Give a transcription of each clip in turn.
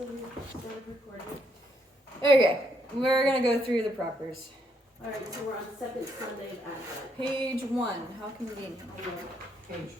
so we started recording. Okay, we're gonna go through the propers. Alright, so we're on the second Sunday of Advent. Page 1, how convenient. Page.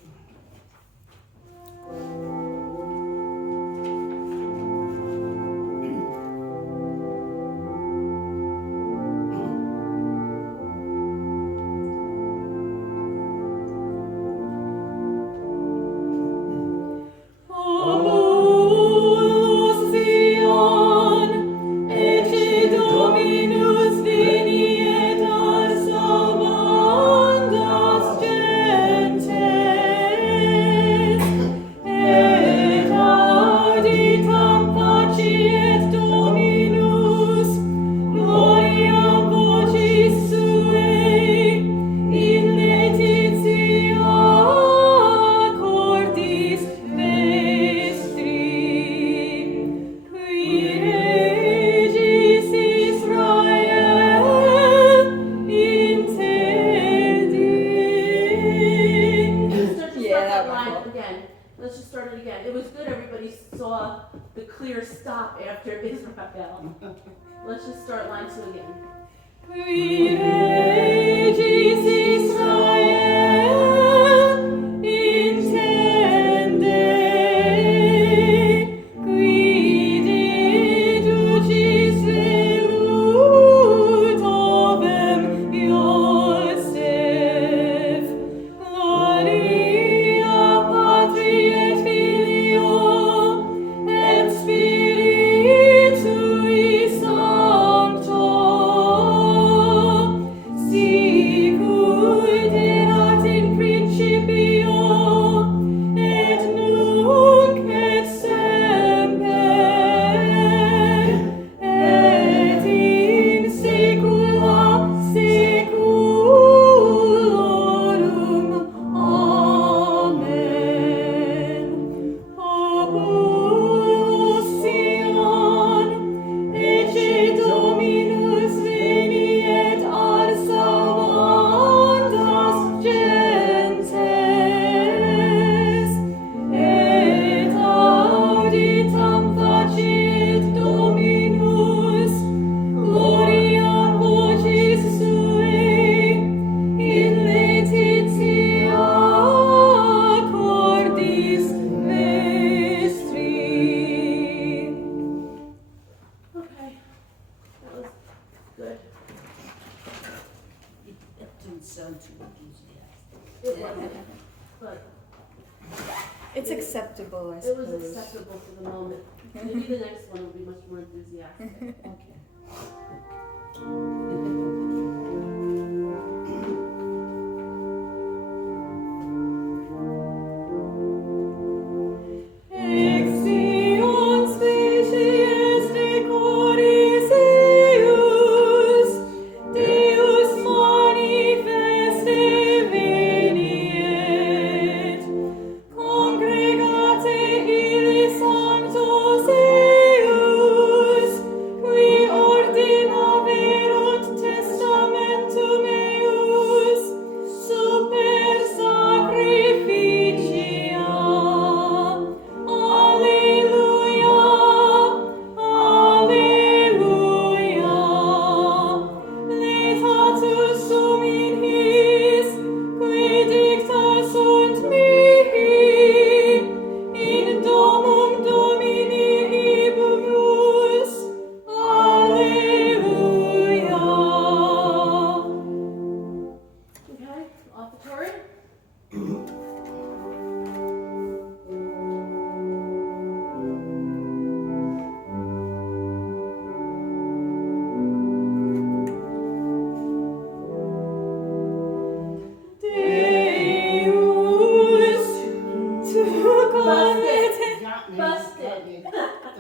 Let's just start it again. It was good everybody saw the clear stop after Israel. Let's just start line 2 again. It's acceptable, I It suppose. was acceptable for the moment. Maybe the next one will be much more enthusiastic.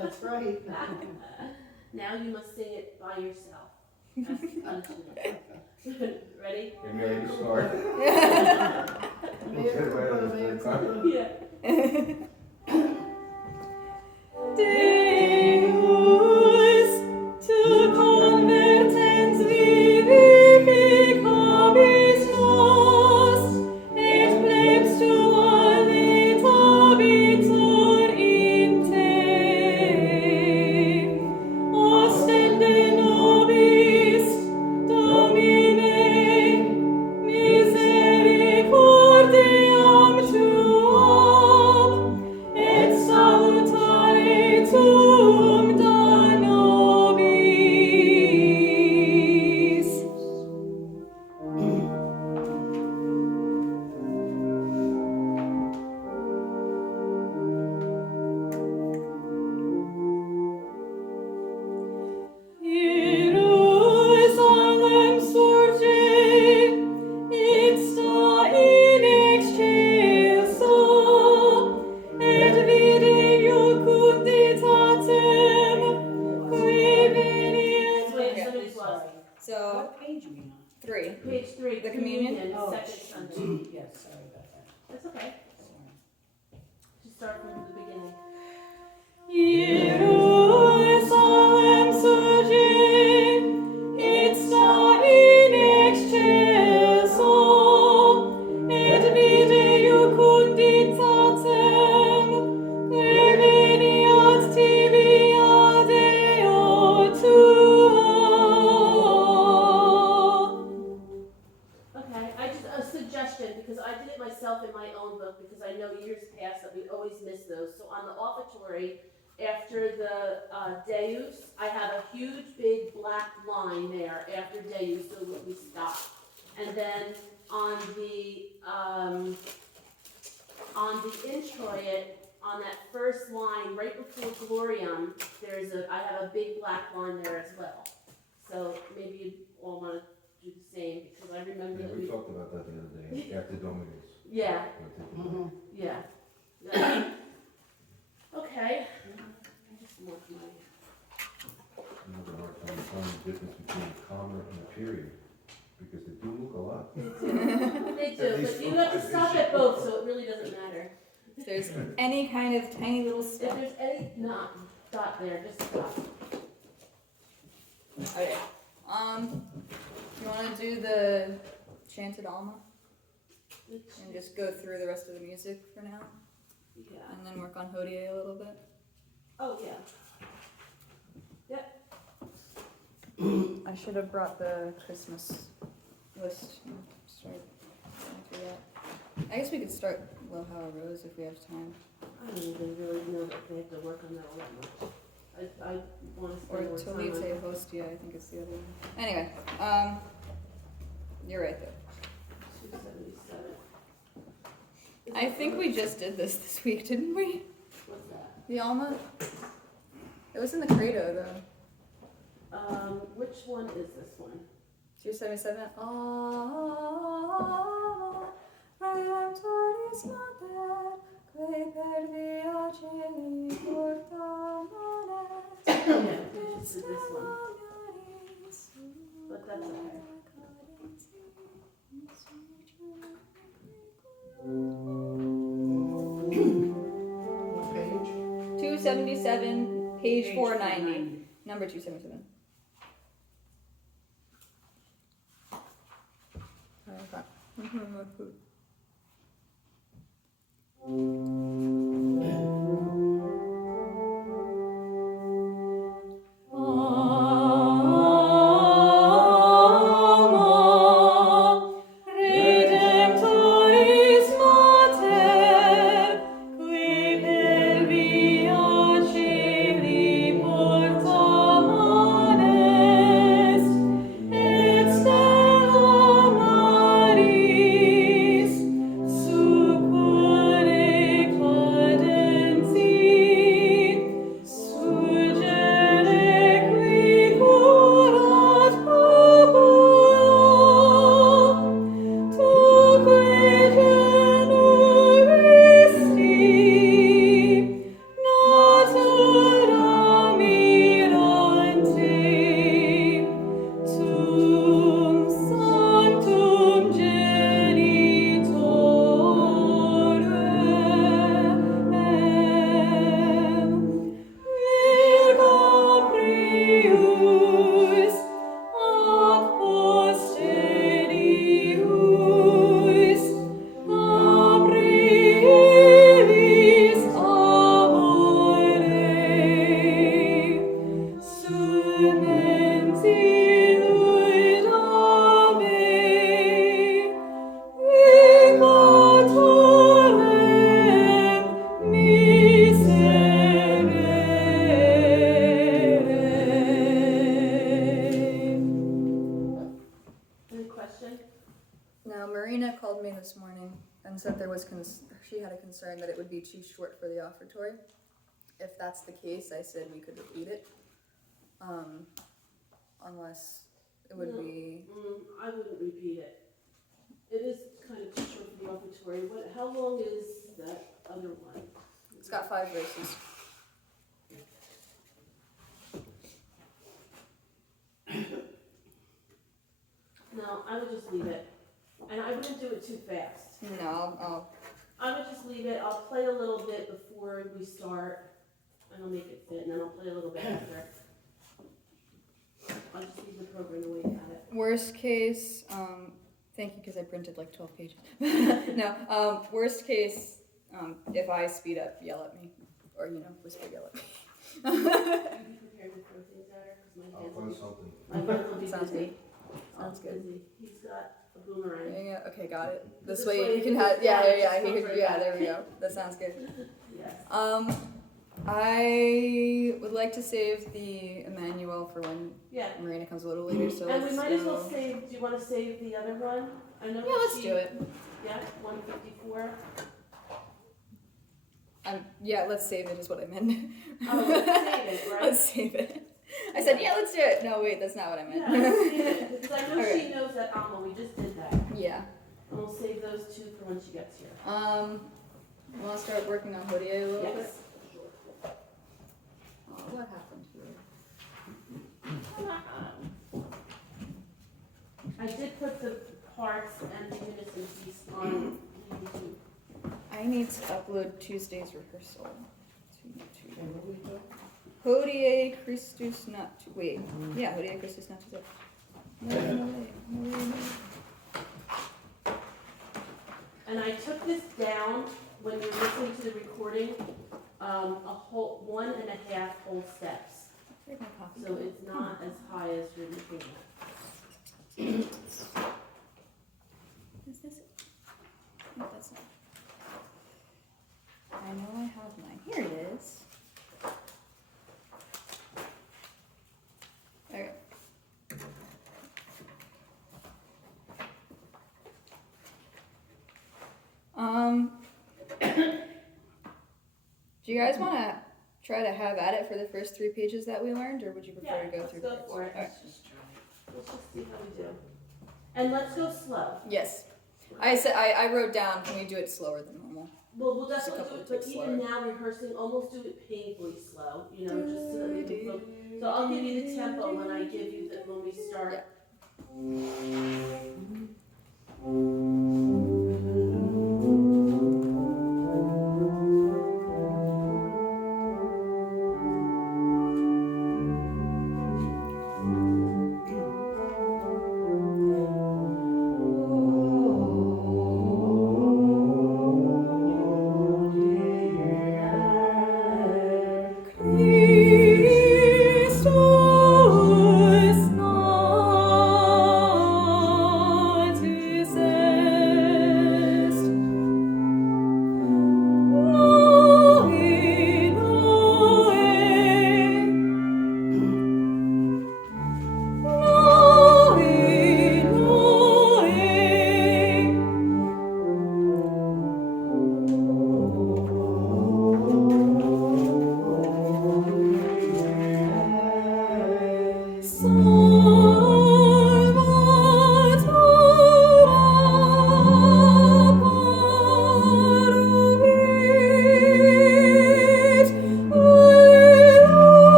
That's right. Now you must sing it by yourself. That's punishment. Ready? You're ready to start. Yeah. To 3. Page 3, The communion? Oh, second Sunday. yes, sorry about that. That's okay. Sorry. Just start from the beginning. Jerusalem surgit, ista in excelso, et vide iucunditatem, preveniat tibia Deo tua. Okay, I just, a suggestion, because I did it myself in my own book, because I know years past that we always miss those. So on the offertory, after the Deus, I have a huge big black line there after Deus, so that we stop. And then on the introit, on that first line, right before Gloriam, I have a big black line there as well. So maybe you all want to do the same, because I remember Yeah, that we talked about that the other day, after Dominus. Yeah, Mhm. yeah. Yeah. Okay. I just marked my. I'm having a hard time finding the difference between a comma and a period, because they do look a lot. They do, At least but you for have to my stop vision. at both, so it really doesn't matter. If there's any kind of tiny little If speck. there's any dot there, just stop. Okay. You want to do the chanted Alma and just go through the rest of the music for now, Yeah. and then work on Hodie a little bit? Oh, yeah. I should have brought the Christmas list and start going through that. I guess we could start Lo How a Rose if we have time, I don't even really know that they have to work on that all that much. I want to or spend more time on Tolite it. Hostia. I think it's the other one. Anyway, you're right though. 277. Is I that think right? we just did this week, didn't we? What's that? The Alma. It was in the Credo though. Which one is this one? 277. Ah, Redemptoris Mater, quae per via celi portamones, Yeah, we just did this one. But that's okay. What page? 277, page 490. 490. Number 277. Okay. Redemptoris Mater, qui per via celi portamones, et stella maris, succurre cadenti, surgere qui curat populo, tu qui generisti, natura miranti, tum sanctum genitorem, virgo prius, ac posterius, aprilis amore, sumenti luidave, vicatorem miserere. Any question? Now, Marina called me this morning and said she had a concern that it would be too short for the offertory. If that's the case, I said we could repeat it. Unless it would No. be. I wouldn't repeat it. It is kind of too short for the offertory. How long is that other one? It's got 5 verses. No, I would just leave it. And I wouldn't do it too fast. No, I would just leave it, I'll play a little bit before we start, and I'll make it fit, and then I'll play a little bit after. I'll just leave the program the way you have it. worst case, thank you because I printed like 12 pages. No, worst case, if I speed up, yell at me. Or, whisper, yell at me. You be prepared to throw things at her, because I'll find something. my hands will be Sounds busy. good. Sounds good. Busy. He's got a boomerang. Yeah, okay, got it. This This way way you can you have, can- yeah, just he comes could, right yeah, back. there we go. That sounds good. Yes. I would like to save the Emmanuel for when Yeah. Marina comes a little later, so And let's we might as well go. save, do you want to save the other one? I know Yeah, that let's she- do it. Yeah, 154. Yeah, let's save it is what I meant. Oh, let's save it, right? Let's save it. I said, yeah, let's do it. No, wait, that's not what I meant. Yeah, let's save it, because I know Okay. she knows that Alma, we just did that. Yeah. And we'll save those two for when she gets here. You want to start working on Hodie a little bit? Yes. Oh, what happened here? I did put the parts and the unison piece on YouTube. I need to upload Tuesday's rehearsal to YouTube. And what we do? Hodie Christus not to wait. Yeah, Hodie Christus not to no way. And I took this down when you're listening to the recording, a whole 1.5 whole steps. Where'd my coffee So go? it's not as high as you're looking. Is this it? No, that's not. I know I have mine. Here it is. Okay. Do you guys want to try to have at it for the first 3 pages that we learned, or would you prefer Yeah, to go let's through go parts? for it. Alright. Let's just try it. Let's just see how we do. And let's go slow. Yes. I wrote down, can we do it slower than normal? Well, we'll Just a definitely do couple it, of but ticks even now rehearsing, almost do it painfully slow, just so that we can focus. So I'll give you the tempo when I give you the, when we start.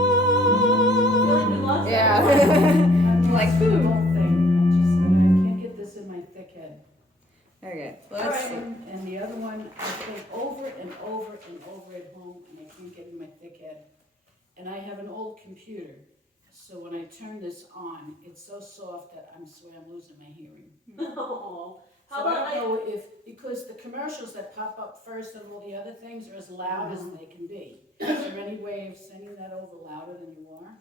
Feel like we lost Yeah. everyone. I'm Like, like the boom. whole thing. I can't get this in my thick head. Okay, All let's right. see. And the other one, I think over and over and over at home, and I can't get in my thick head. And I have an old computer, so when I turn this on, it's so soft that I'm swear I'm losing my hearing. Oh, So how I about don't know if, because the commercials that pop up first of all the other things are as loud as they can be. Is there any way of sending that over louder than you are?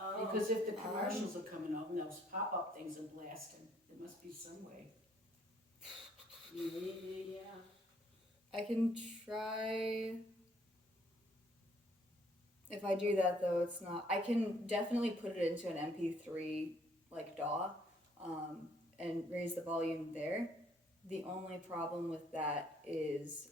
Oh. Because if the commercials are coming up and those pop-up things are blasting, there must be some way. Yeah. I can try. If I do that though, it's not. I can definitely put it into an MP3 like DAW, and raise the volume there. The only problem with that is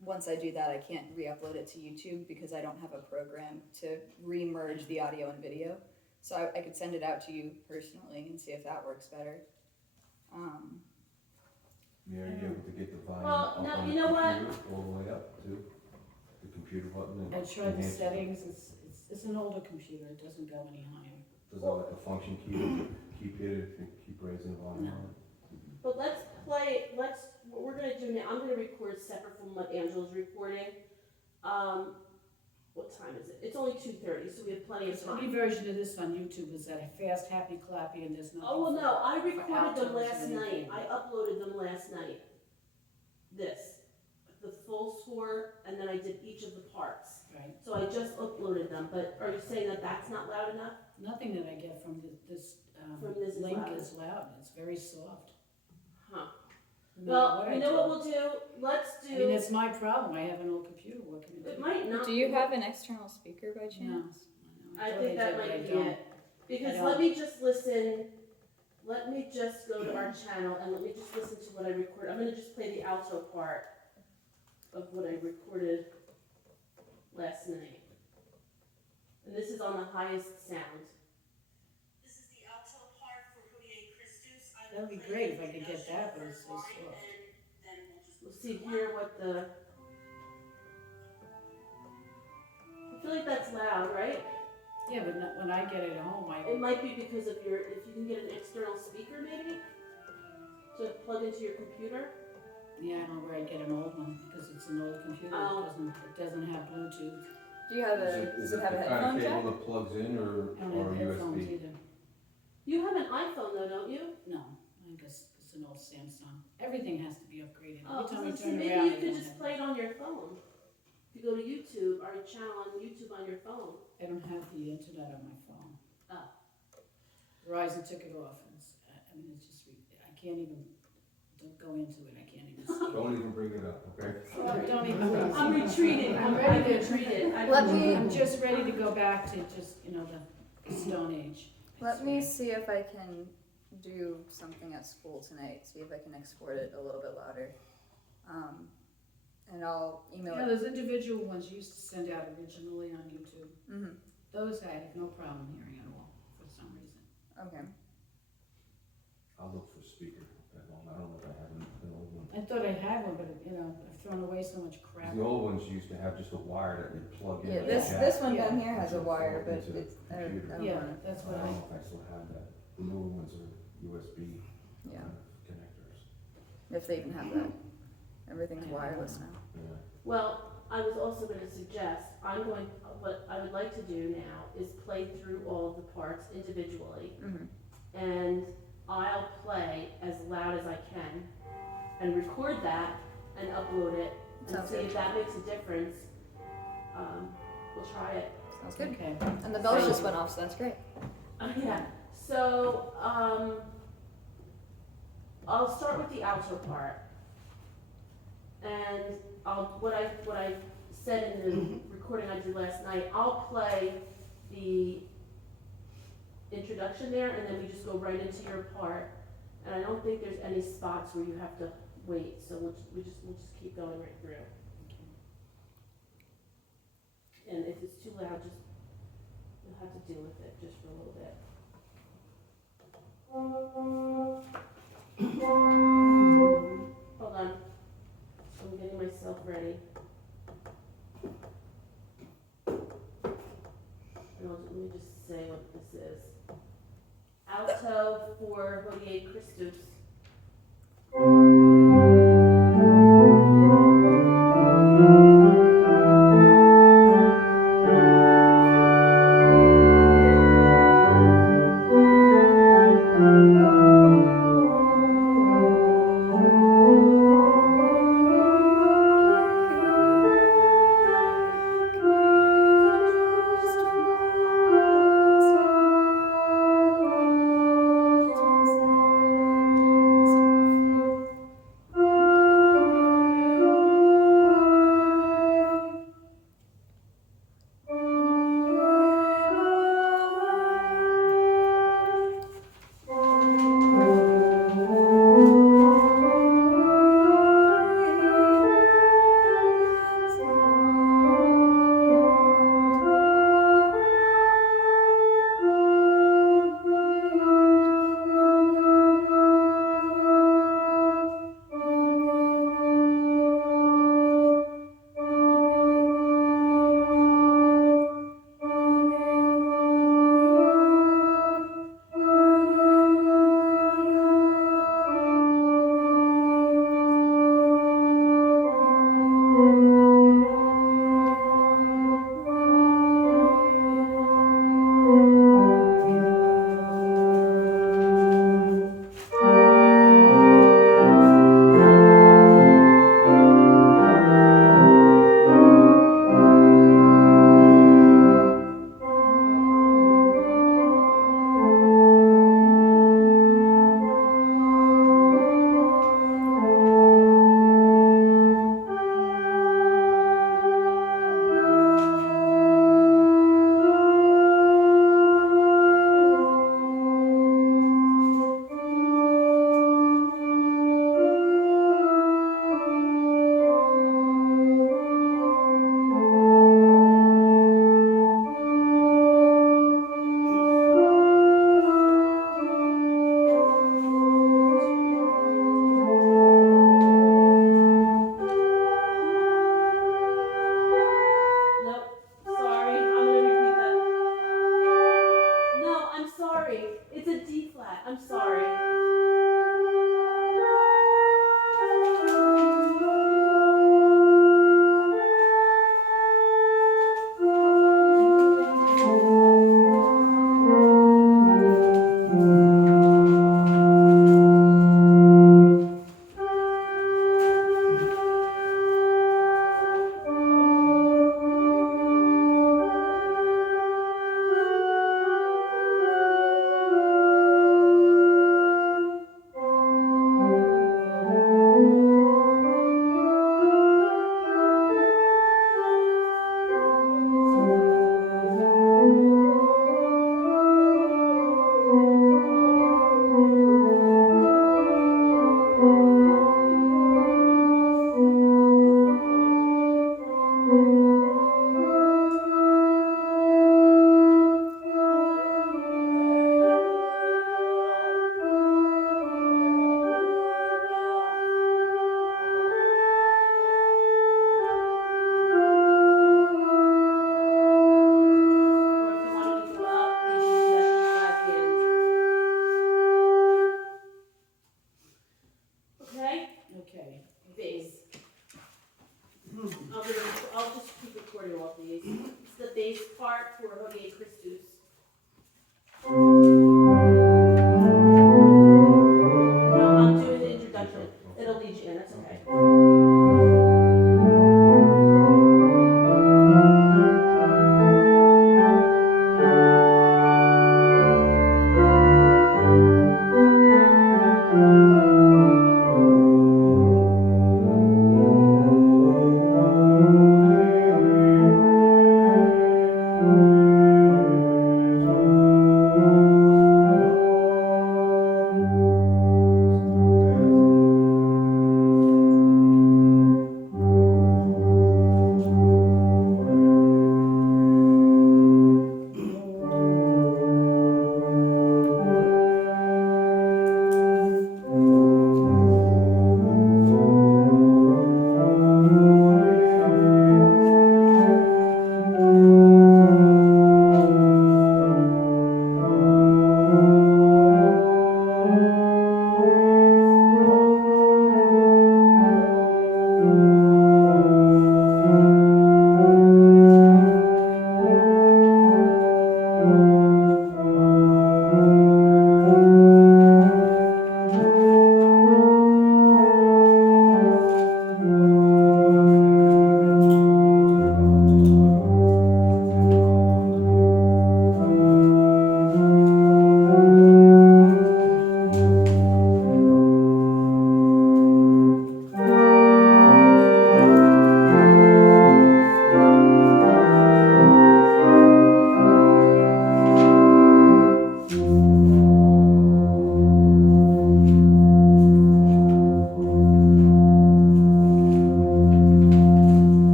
once I do that, I can't re-upload it to YouTube because I don't have a program to re-merge the audio and video. So I could send it out to you personally and see if that works better. Mary, you able to get the volume Well, up no, on you the know what? computer all the way up too? The computer button and. I tried the enhance it. settings, it's It's an older computer, it doesn't go any higher. Does it have like a function key to keep hitting, keep raising the volume? No. But let's play, what we're gonna do now, I'm gonna record separate from what Angela's recording. What time is it? It's only 2:30, so we have plenty of Any time. version of this on YouTube is that fast, happy, clappy, and there's nothing. Oh, well, no, I for recorded them outros or last night, anything. I uploaded them last night. The full score, and then I did each of the parts. Right, So I just uploaded them, but are you saying that that's not loud enough? nothing that I get from this From this is link loud. is loud, it's very soft. Huh. No matter Well, I you know do. what we'll do? Let's I mean, do, it's my problem, I have an old computer, what can I it do? might not. Do you have an external speaker by chance? No, I thought think that did, but I might be don't. it. Because I let don't. me just listen, let me just go to our channel and let me just listen to what I recorded. I'm gonna just play the alto part of what I recorded last night. And this is on the highest sound. This is the alto part for Hodie Christus. That'd be great if I could get that, but it's so soft. We'll see here what the, I feel like that's loud, right? Yeah, but when I get it home, It might be because of your, if you can get an external speaker maybe, to plug into your computer. yeah, I don't know where I'd get an old one, because it's an old computer, Oh. it doesn't have Bluetooth. Do you have Is does it it have a the headphone kind of jack? cable that plugs in or I don't have headphones USB? either. You have an iPhone though, don't you? No, I guess it's an old Samsung. Everything has to be upgraded. Oh, Every time we so see, turn maybe around, you they could don't just have play it on your phone. If you go to YouTube, our channel on YouTube on your phone. I don't have the internet on my phone. Oh. Verizon took it off, and I mean, it's just, I can't even, don't go into it, I can't even see. Don't even bring it up, okay? Don't even. I'm retreating, I'm retreated. I'm just ready to go back to just, the Stone Age. I Let me swear. see if I can do something at school tonight. See if I can export it a little bit louder. And I'll email Yeah, it. those individual ones you used to send out originally on YouTube. Mm-hmm. Those I have no problem hearing at all, for some reason. Okay. I'll look for a speaker at home. I don't know if I have an old one. I thought I had one, but, I've thrown away so much 'Cause crap. the old ones used to have just a wire that would plug in. Yeah, with a this jack. this one Yeah. down here has a wire, but Into the it's I don't computer. Yeah, want it. that's I what don't I, know if I still have that. The newer ones are USB Yeah, connectors. if they even have that. Everything's wireless now. Yeah. Well, I was also gonna suggest, what I would like to do now is play through all of the parts individually. Mm-hmm. And I'll play as loud as I can and record that and upload it and Sounds see good. if that makes a difference. We'll try it. Sounds good. okay. And the bells just went off, so that's great. Yeah, so, I'll start with the alto part. And what I said in the recording I did last night, I'll play the introduction there, and then we just go right into your part. And I don't think there's any spots where you have to wait, so we'll just keep going right through. And if it's too loud, you'll have to deal with it just for a little bit. Hold on. I'm getting myself ready. Let me just say what this is. Alto for Hodie Christus. for you all these. It's the bass part for Hodie Christus. No, I'm doing the introduction. It'll lead you in, that's okay.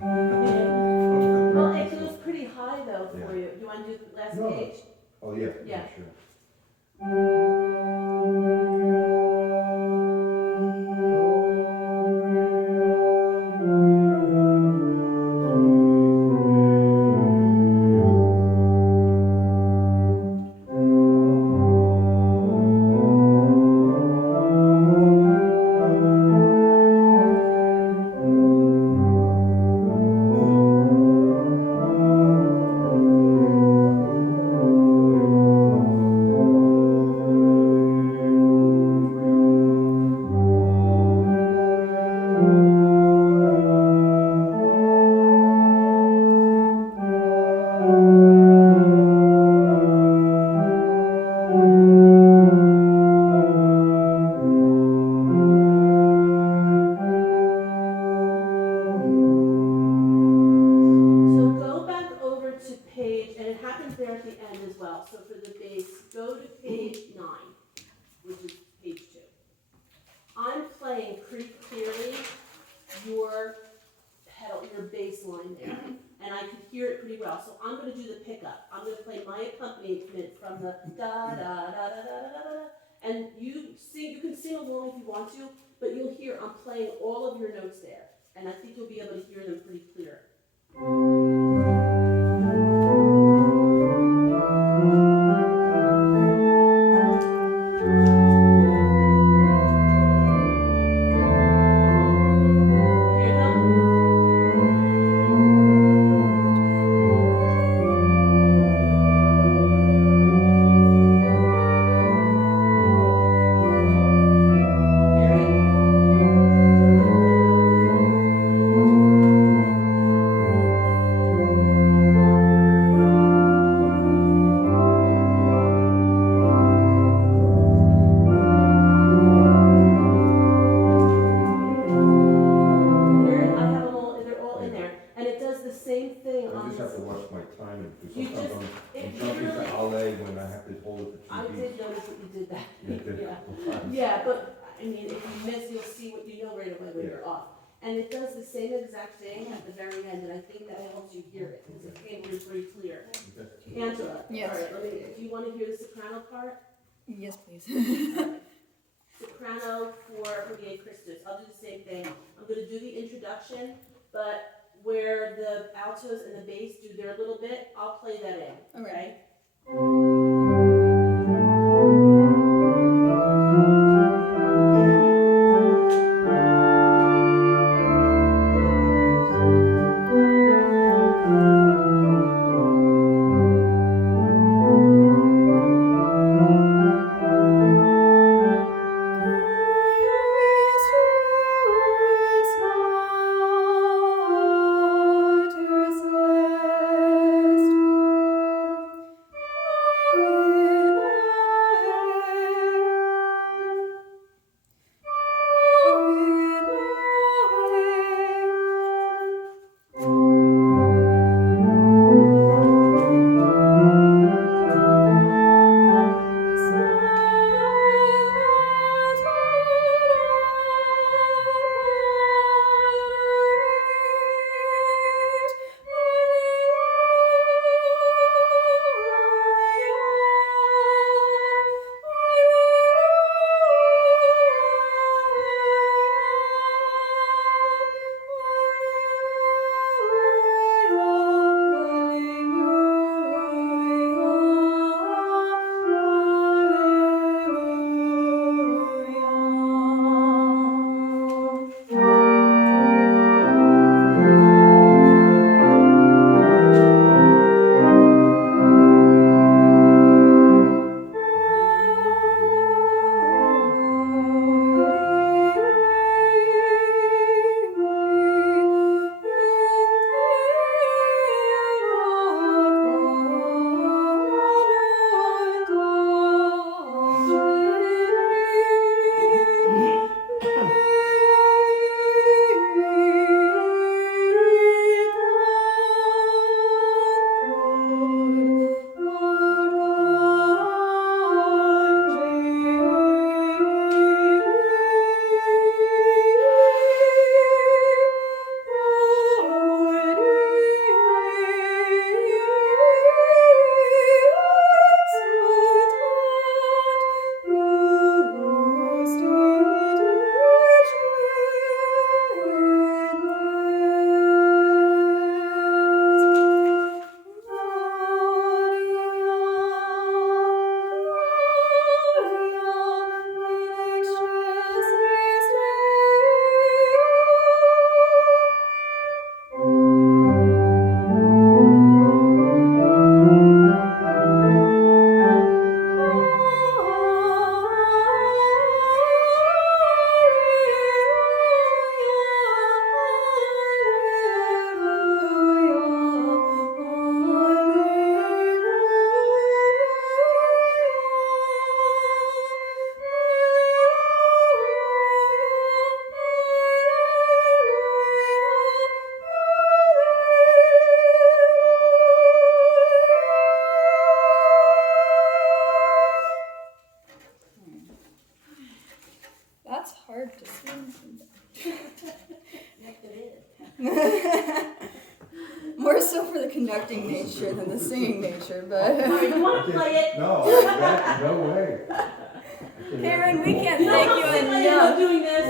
Well, it goes pretty high though for you. Do you want to do the last No. page? Oh, yeah, Yeah. sure. So go back over to page, and it happens there at the end as well. So for the bass, go to page 9, which is page 2. I'm playing pretty clearly your pedal, your bass line there, and I could hear it pretty well. So I'm going to do the pickup. I'm going to play my accompaniment from the da da da da da da da da, and you sing. You can sing along if you want to, but you'll hear I'm playing all of your notes there, and I think you'll be able to hear them pretty clear. Hear them? Hear it? when you're off. And it does the same exact thing at the very end, and I think that helps you hear it, because it came through pretty clear. Angela, Yes. all right, do you want to hear the soprano part? Yes, please. Soprano for Holy Christus. I'll do the same thing. I'm going to do the introduction, but where the altos and the bass do their little bit, I'll play that in. Okay. More so for the conducting nature than the singing nature, but. Alright, you wanna play it? No, no way. Karen, we can't You know thank how you sick I am of enough. doing this?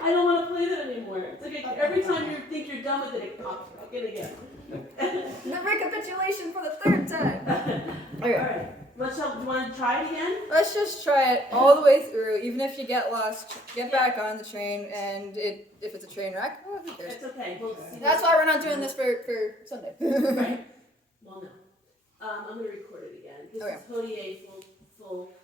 I don't wanna play that anymore. It's like every time you think you're done with it, it pops back in again. The recapitulation for the third time. Okay, Alright, Michelle, do you wanna try it again? let's just try it all the way through. Even if you get lost, get back on the train, and if it's a train wreck, oh, who cares? It's okay, we'll see. That's why we're not doing this for Sunday. Right. Well, no. I'm gonna record it again. This Okay. is Hodie full.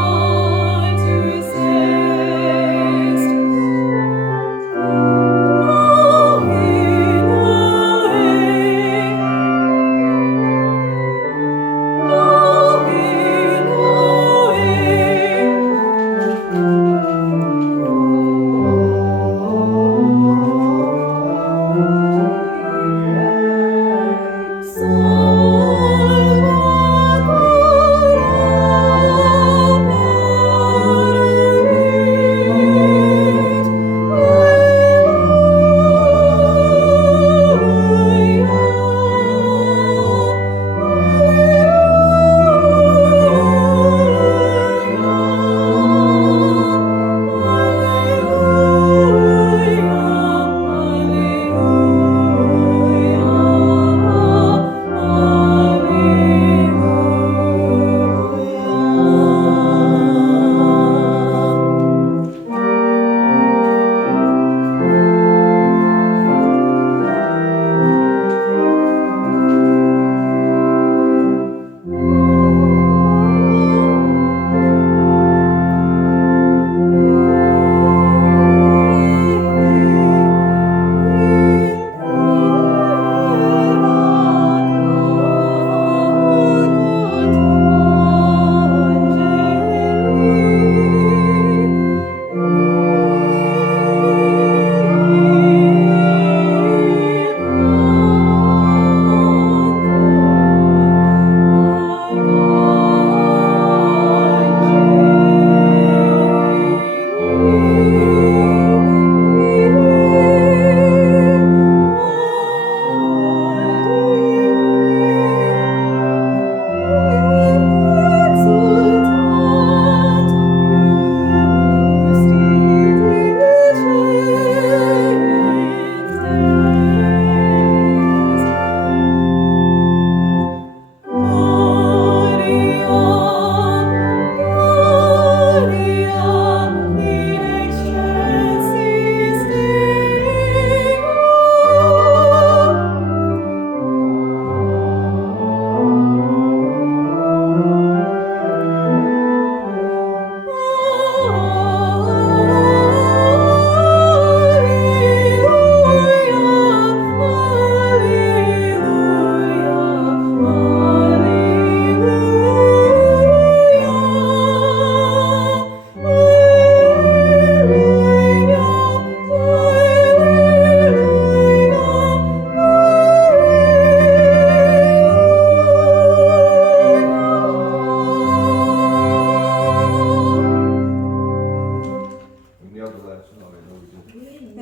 To say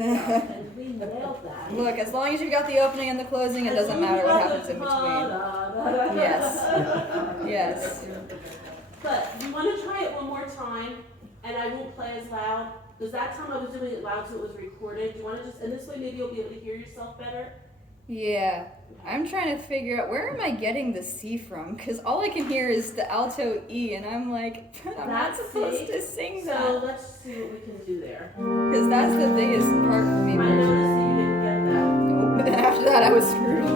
and we nailed that. Look, as long as you got the opening and the closing, it doesn't matter what happens in between. Yes. Yes. But you want to try it one more time, and I won't play as loud, because that time I was doing it loud so it was recorded. Do you want to just, and this way maybe you'll be able to hear yourself better? Yeah. I'm trying to figure out where am I getting the C from? Because all I can hear is the alto E, and I'm like, I'm not That's supposed C. to sing So that. let's see what we can do there. Because that's the biggest part for me. I noticed that you didn't get that. Nope. After that, I was screwed.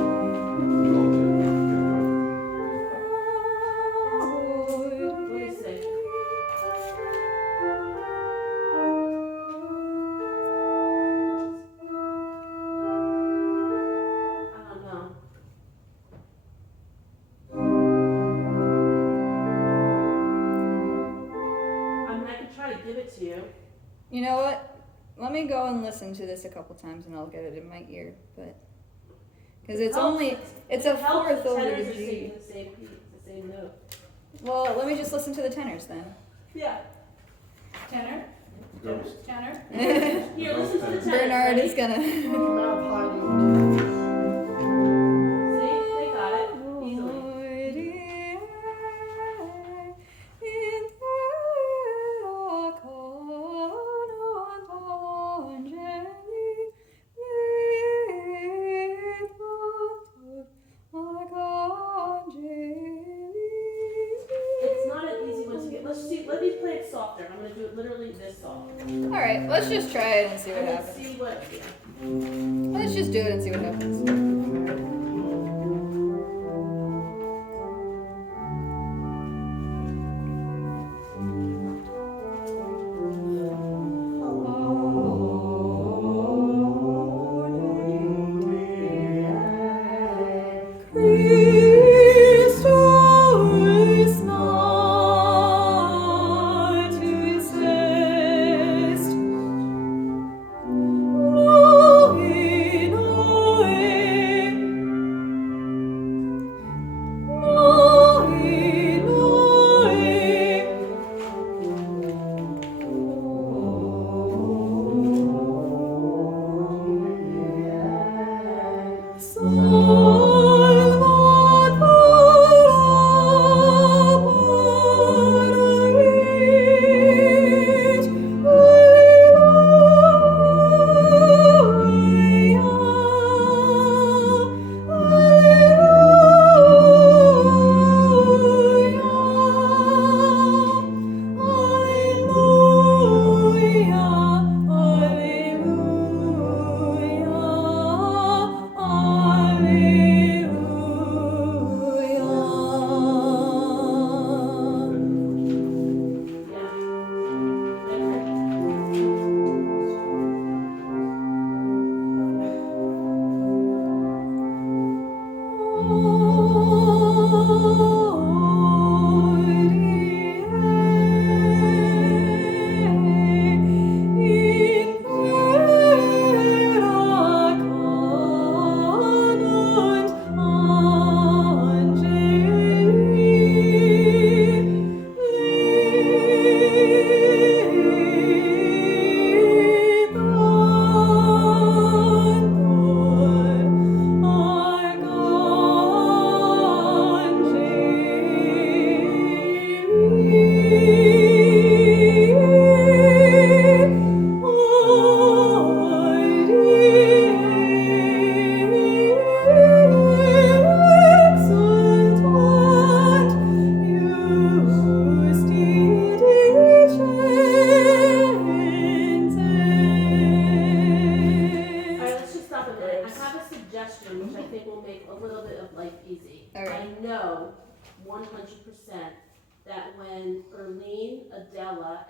Let me see. I don't know. I mean, I could try to give it to you. You know what? Let me go and listen to this a couple times, and I'll get it in my ear. But because it's only it's a It helps fourth the over tenors the are G. singing the same key, the same note. Well, let me just listen to the tenors then. Yeah. Tenor? Ghost. Tenor? Here, listen to the tenors. Bernard ready? is gonna. See, they got it easily. It's not an easy one to get. Let's see. Let me play it softer. I'm gonna do it literally this soft. All right, let's just try it and see what And then happens. see what. Let's just do it and see what happens.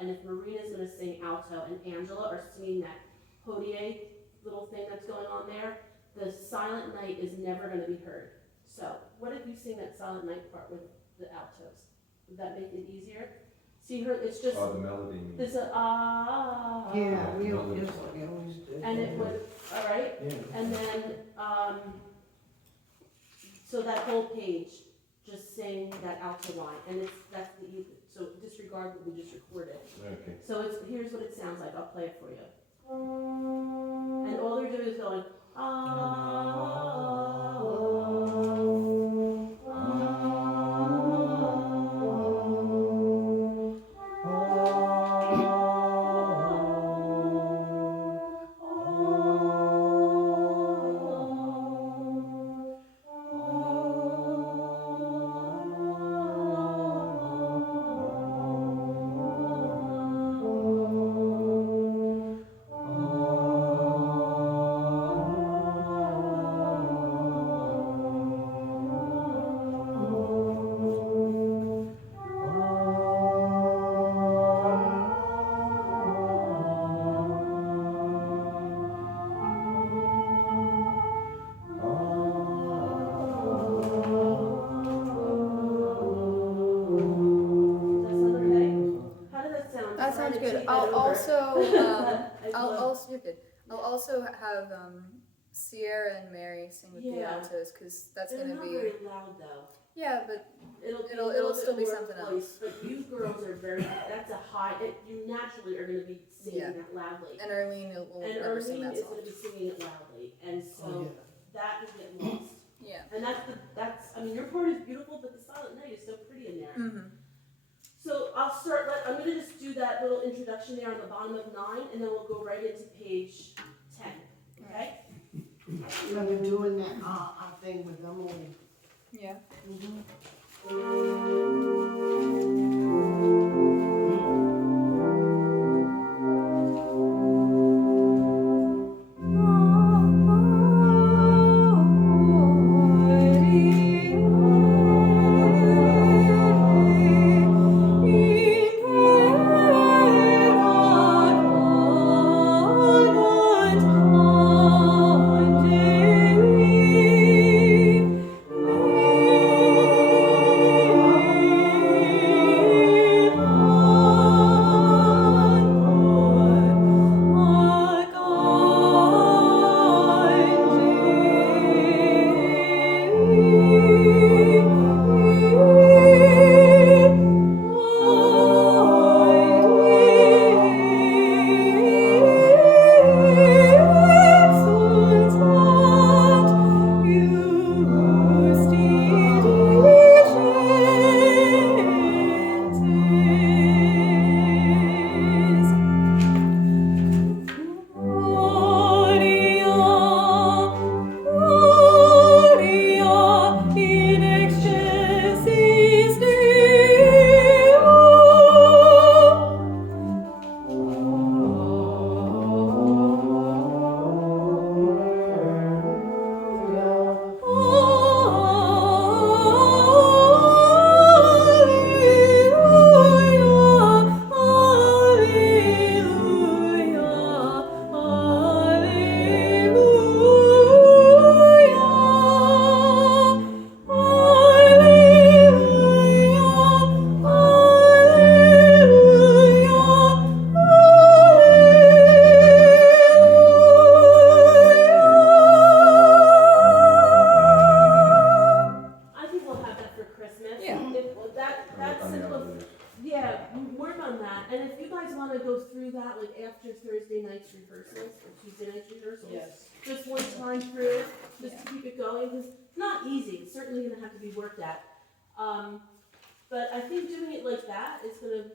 And if Marina's gonna sing alto and Angela are singing that hodie little thing that's going on there, the silent night is never gonna be heard. So, what if you sing that silent night part with the altos? Would that make it easier? See her, it's just, Oh, the melody. there's a ah. Yeah, we always do. And it would, alright, Yeah. and then, so that whole page, just sing that alto line, and that's the easy, so disregard what we just recorded. Okay. So here's what it sounds like, I'll play it for you. going, That sounds good. I'll also you're good. I'll also have Sierra and Mary sing with the Yeah. altos because that's They're gonna not be very loud though. but It'll it'll still be something voice, else. but you girls are that's a high. You naturally are going to be singing Yeah. that loudly. And Arlene will And never sing Arlene that is song. going to be singing it loudly, and so Oh, that will get lost. Yeah. And that's I mean your part is beautiful, but the Silent Night is so pretty in there. Mm-hmm. So I'll start. I'm going to just do that little introduction there on the bottom of 9, and then we'll go right into page 10. Okay. I've been doing that, thing with Emily. Yeah. Rehearsals or Tuesday night rehearsals. Yes. Just one time through, just to keep it going, because it's not easy. It's certainly going to have to be worked at. But I think doing it like that is going to.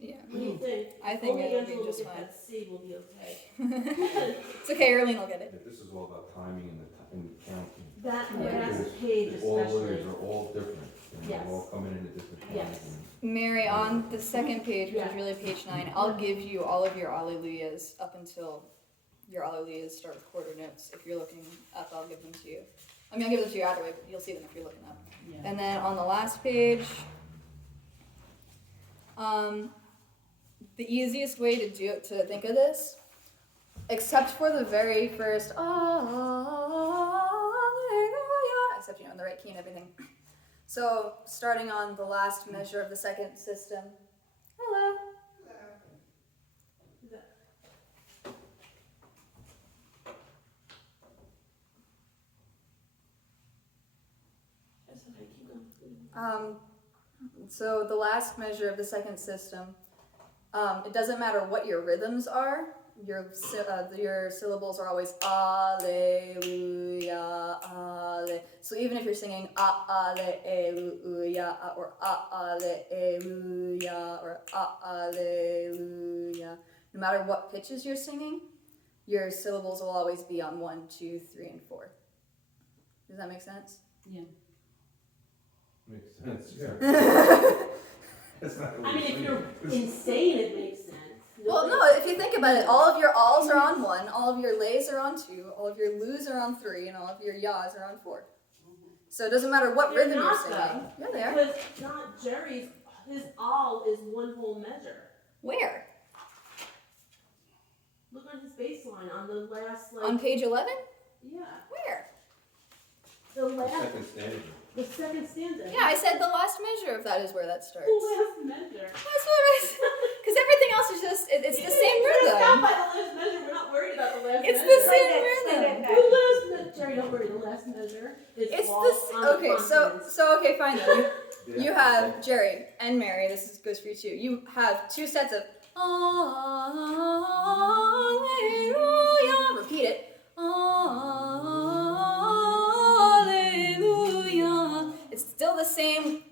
Yeah. What do you think? I think Only it'll Angela be will just get fine. that C will be okay. It's okay, Arlene will get it. If this is all about timing and and counting. That Yeah. last page All especially. words are all different, and Yes. they're all coming in at different times. Yes. Mary, on the second page, which Yeah. is really page 9, I'll give you all of your Alleluias up until your Alleluias start with quarter notes. If you're looking up, I'll give them to you. I mean, I'll give them to you either way, but you'll see them if you're looking up. Yeah. And then on the last page, the easiest way to think of this, except for the very first Alleluia, except in the right key and everything. So starting on the last measure of the second system. Hello. So the last measure of the second system, it doesn't matter what your rhythms are, your syllables are always alleluia, alle. So even if you're singing alleluia or alleluia or alleluia, no matter what pitches you're singing, your syllables will always be on 1, 2, 3, and 4. Does that make sense? Yeah. Makes sense, yeah. That's not what I mean, we're if you're saying. insane, it makes sense. Well, no, if you think about it, all of your alls are on 1, all of your lays are on 2, all of your loos are on 3, and all of your yas are on 4. So it doesn't matter what They're rhythm you're not, singing. though. Yeah, they are. Because not Jerry's, his all is one whole measure. Where? Look on his bass line on the last, On page 11? yeah, Where? the The last, second stanza. the second stanza. Yeah, I said the last measure of that is where that starts. The last measure. That's what I said. Because everything else is just, it's the same We're not rhythm. by the last measure. We're not worried about the last It's measure. the same rhythm. The last measure. Jerry, don't worry. The last measure is It's all the on the okay. consonants. Okay, fine then. You Yeah, have Jerry and Mary. This goes for you too. You have 2 sets of Alleluia. Repeat it. Alleluia. It's still the same.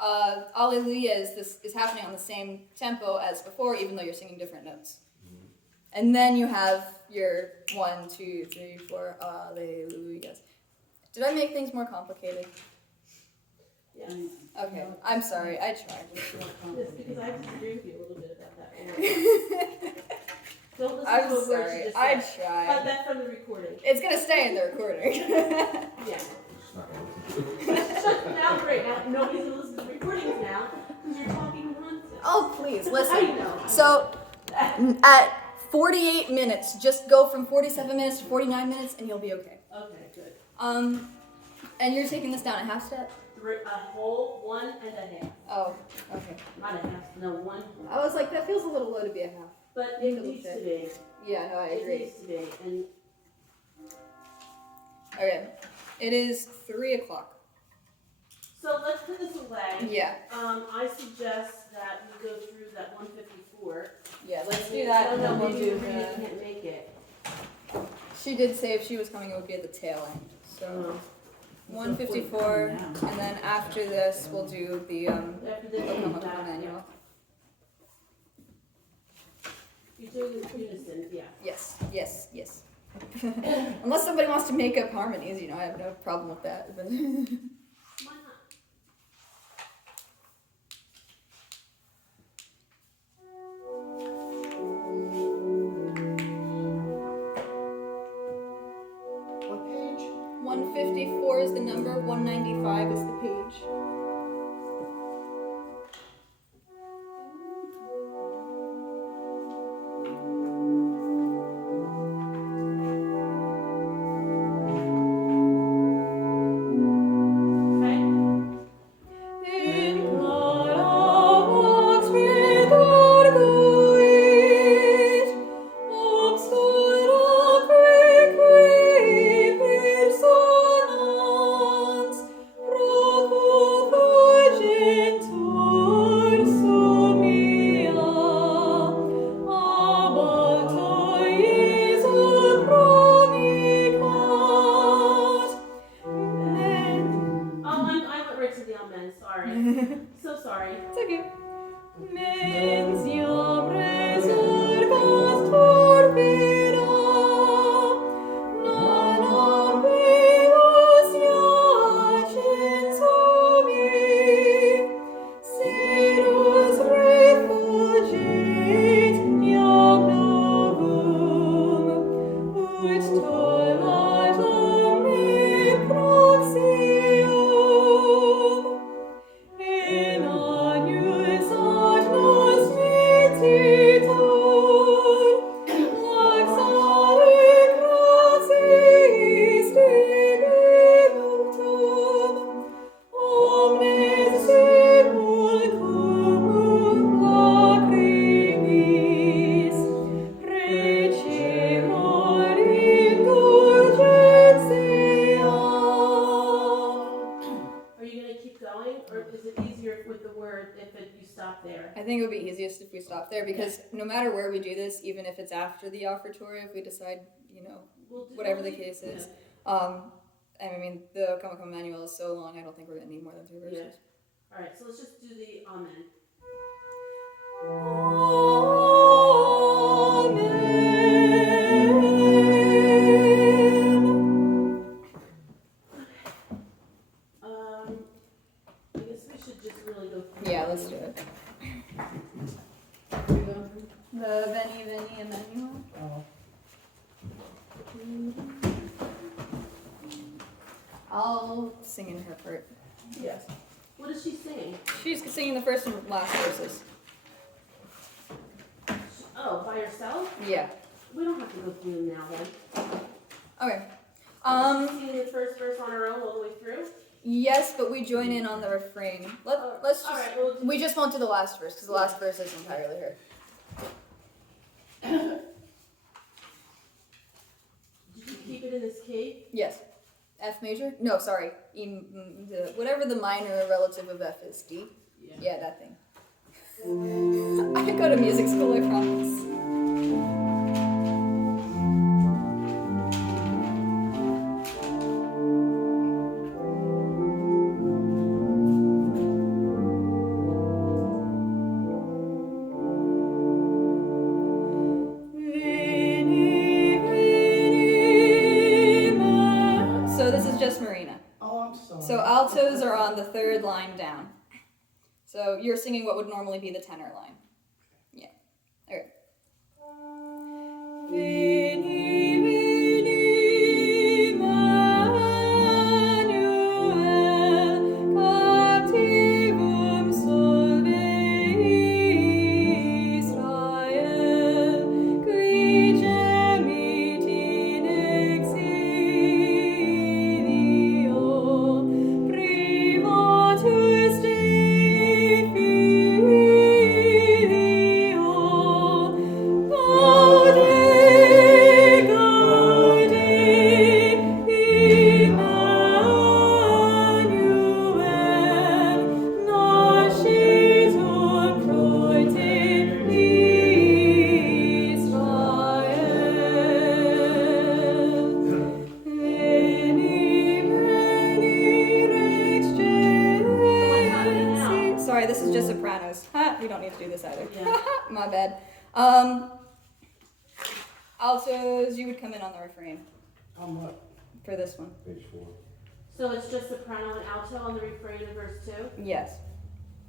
Alleluia is happening on the same tempo as before, even though you're singing different notes. And then you have your 1, 2, 3, 4 Alleluias. Did I make things more complicated? Yeah. Okay, I'm sorry. I tried. It's because I disagree with you a little bit about that. Don't listen I'm to a word sorry. she just I said. Cut tried. that from the recording. It's gonna stay in the recording. Yeah. It's not gonna listen to it. Now, great. Now, nobody's going to listen to the recordings now because you're talking nonsense. Oh, please I listen. know. So, at 48 minutes, just go from 47 minutes to 49 minutes, and you'll be okay. Okay, good. And you're taking this down a half step. A whole 1 and a half. Oh, okay. Not a half. No, 1. I was like, that feels a little low to be a half. But You it can needs look to be. Yeah, no, I It agree. needs to be. And Okay, it is 3 o'clock. so let's put this away. Yeah, I suggest that we go through that 154. yeah. Let's do that, I and don't then know, we'll maybe do Maria the. can't make it. She did say if she was coming, it would be at the tail end. So 154, and then after this, we'll do the After this, Oklahoma that, manual. You're doing this unison, yeah. Yes, yes, yes. Unless somebody wants to make up harmonies, I have no problem with that. But Why not? What page? 154 is the number, 195 is the page. Okay? In Clara Vox Arguit, obscuraque personans, procul we stop there because no matter where we do this, even if it's after the offertory, if we decide, whatever the case is, I mean, the Comic Con manual is so long, I don't think we're gonna need more than 2 verses. Yeah. All right, so let's just do the amen. I guess we should just really go through. Yeah, let's do it. You go through? The Veni Veni Emmanuel. Oh. I'll sing in her part. Yes. What is she saying? She's singing the first and last verses. Oh, by herself? Yeah. We don't have to go through them now then. Okay. She's singing the first verse on her own all the way through? Yes, but we join in on the refrain. Let's just. All right, well, We just won't do the last verse because the last verse is entirely her. did you keep it in this key? Yes. F major? No, sorry. Whatever the minor relative of F is. D? Yeah. Yeah, that thing. I go to music school, I promise. So this is just Marina. Oh, I'm sorry. So altos are on the third line down. So you're singing what would normally be the tenor line. Yeah. Okay. Veni, veni, Emmanuel, captivum solve Israel, qui gemit in exilio, privatus Dei filio, gaude, gaude, Emmanuel, nascitur pro te Israel. Veni, veni, Rex Jesi. Sorry, this is just sopranos. Ha, we don't need to do this either. Yeah. My bad. Altos, you would come in on the refrain I'm what? for this one. Page 4. So it's just soprano and alto on the refrain in verse 2? Yes.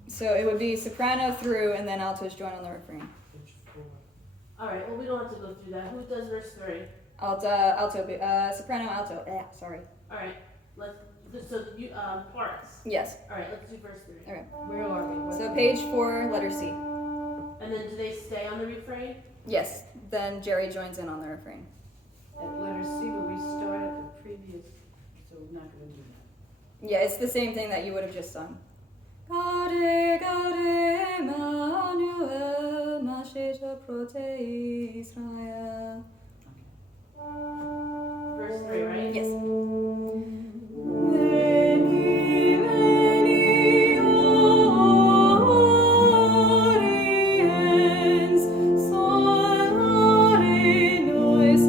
So it would be soprano through, and then altos join on the refrain. Page 4. All right, well, we don't have to go through that. Who does verse 3? Soprano, alto. Sorry. All right, parts. Yes. All right, let's do verse 3. Okay. Where are we? What- So page 4, letter C. And then do they stay on the refrain? Yes. Then Jerry joins in on the refrain. At letter C, but we started the previous, so we're not gonna do that. Yeah, it's the same thing that you would have just sung. Gaude, gaude, Emmanuel, nascitur pro te Israel. Verse 3, right? Yes. Veni, veni, oriens, solare nos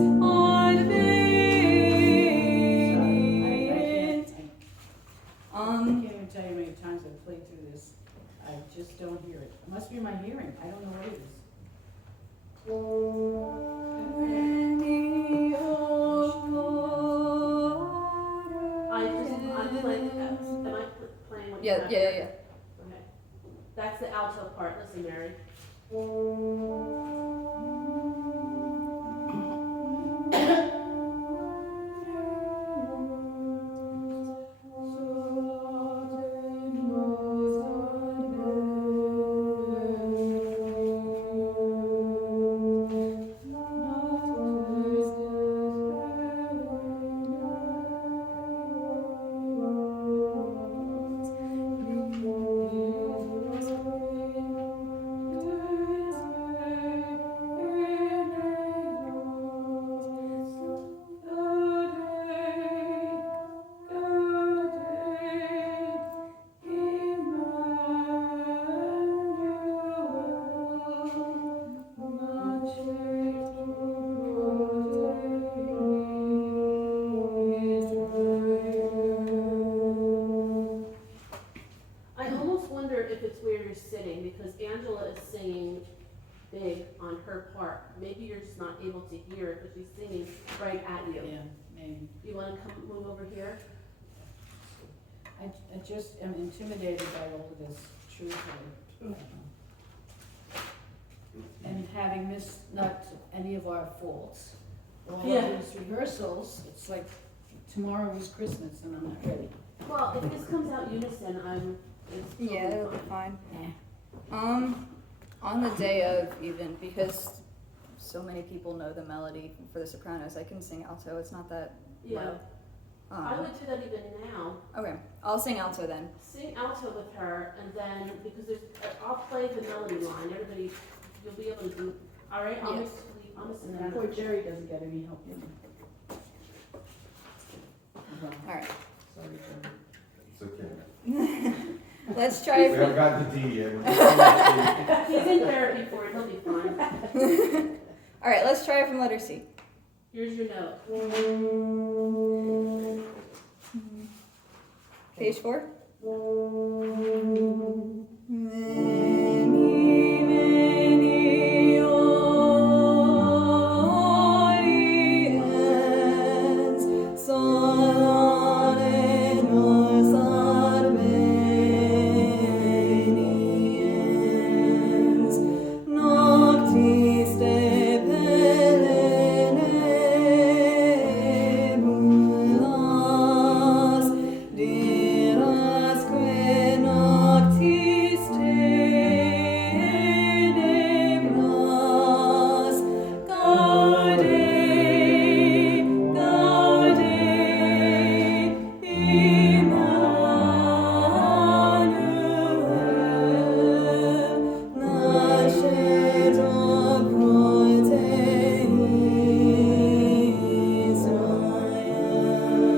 advenient. I can't even tell you how many times I've played through this. I just don't hear it. It must be my hearing. I don't know what it is. I'm playing F. Am I playing what you Yeah. have here? Yeah. Okay. That's the alto part. Listen, Mary. right at you. Yeah, maybe. You wanna move over here? I just am intimidated by all of this, truthfully. And having missed not any of our faults, all of Yeah. these rehearsals, it's like tomorrow is Christmas and I'm not ready. Well, if this comes out unison, it's totally Yeah, that'll be fine. fine. On the day of even, because so many people know the melody for the sopranos, I can sing alto. It's not that Yeah, low. I would do that even now. Okay, I'll sing alto then. Sing alto with her, and then, because I'll play the melody line, everybody, you'll be able to do, all right? I'll Yes. miss And that. poor Jerry doesn't get any help, you know. All right, Sorry, Jerry. It's okay. let's We try haven't gotten to D yet. We're just on He's in therapy for it, he'll be fine. All right, let's try it from letter C. Here's your note. Page 4.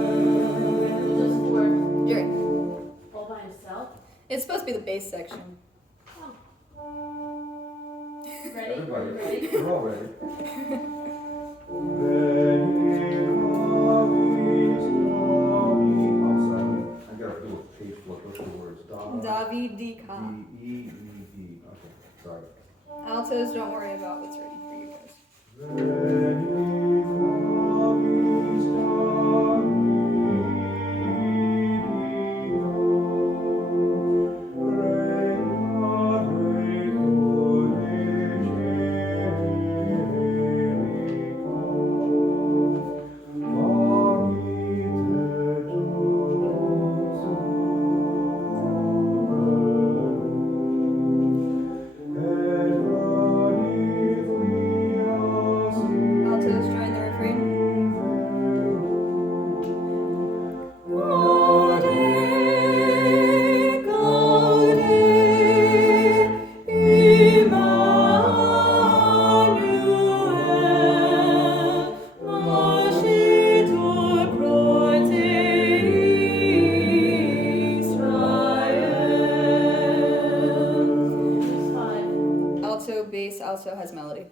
Just for, Jerry. all by himself. It's supposed to be the bass section. Ready? Everybody, Ready? we're all ready. I gotta do a page flip. What's the words? Davi di D, ka. E, E, D. Okay, sorry. Altos, don't worry about what's written for you guys. Altos, join the refrain. Here's 5. Alto, bass, alto has melody.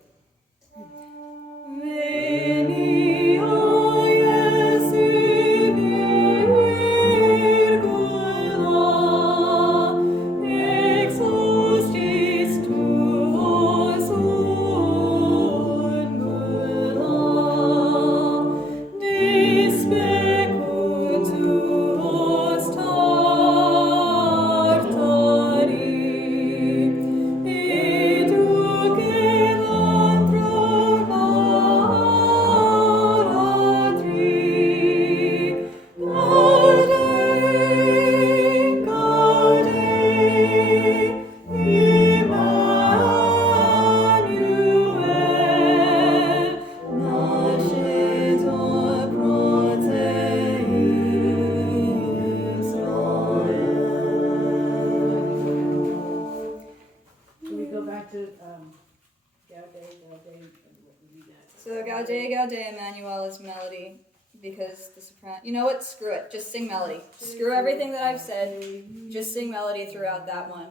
Can we go back to, Gaudet, and what we do next? So Gaudet, Emmanuel is melody because the soprano. You know what? Screw it. Just sing melody. Screw everything that I've said. Just sing melody throughout that one.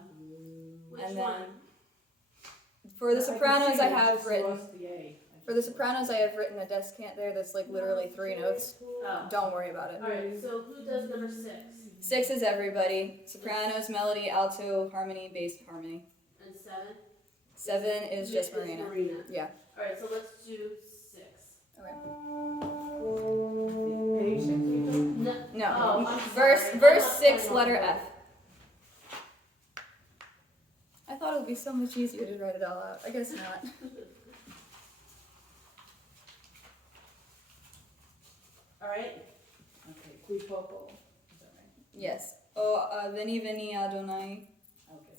Which And then one? for the sopranos, I have just written. lost the A. For the sopranos, I have written a descant there that's like literally 3 notes. Oh. Don't worry about it. Alright, so who does number 6? 6 is everybody. Sopranos, melody, alto, harmony, bass, harmony. And 7? 7 is just It's Marina. Marina. Yeah. Alright, so let's do 6. Okay. I'm verse not 6, playing letter all F. I thought it would be so much easier to write it all out. I guess not. All right. Okay, qui poco, is that right? Yes. Oh, veni veni Adonai. Okay.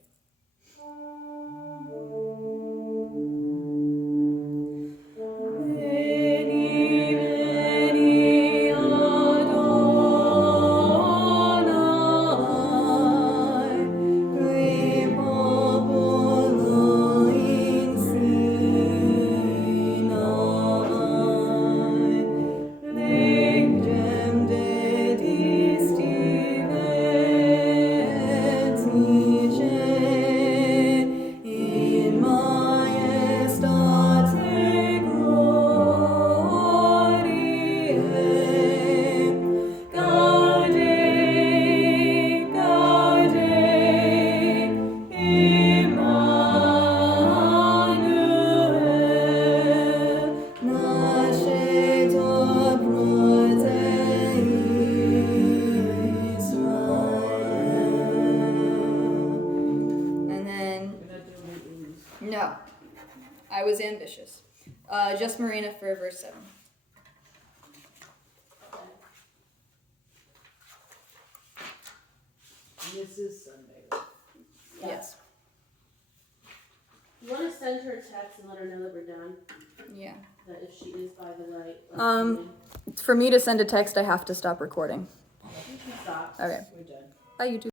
Veni veni Adonai, qui popolo in Sinai, legem dedisti vetice, in majestate gloriae, gaude, gaude, Emmanuel, nascet obrote Israel. And then, We're not doing the E's. no, I was ambitious. Just Marina for verse 7. Okay. And this is Sunday. Yes. You want to send her a text and let her know that we're done? Yeah. That if she is by the light. For me to send a text, I have to stop recording. You can stop. Okay. We're done. Bye, YouTube.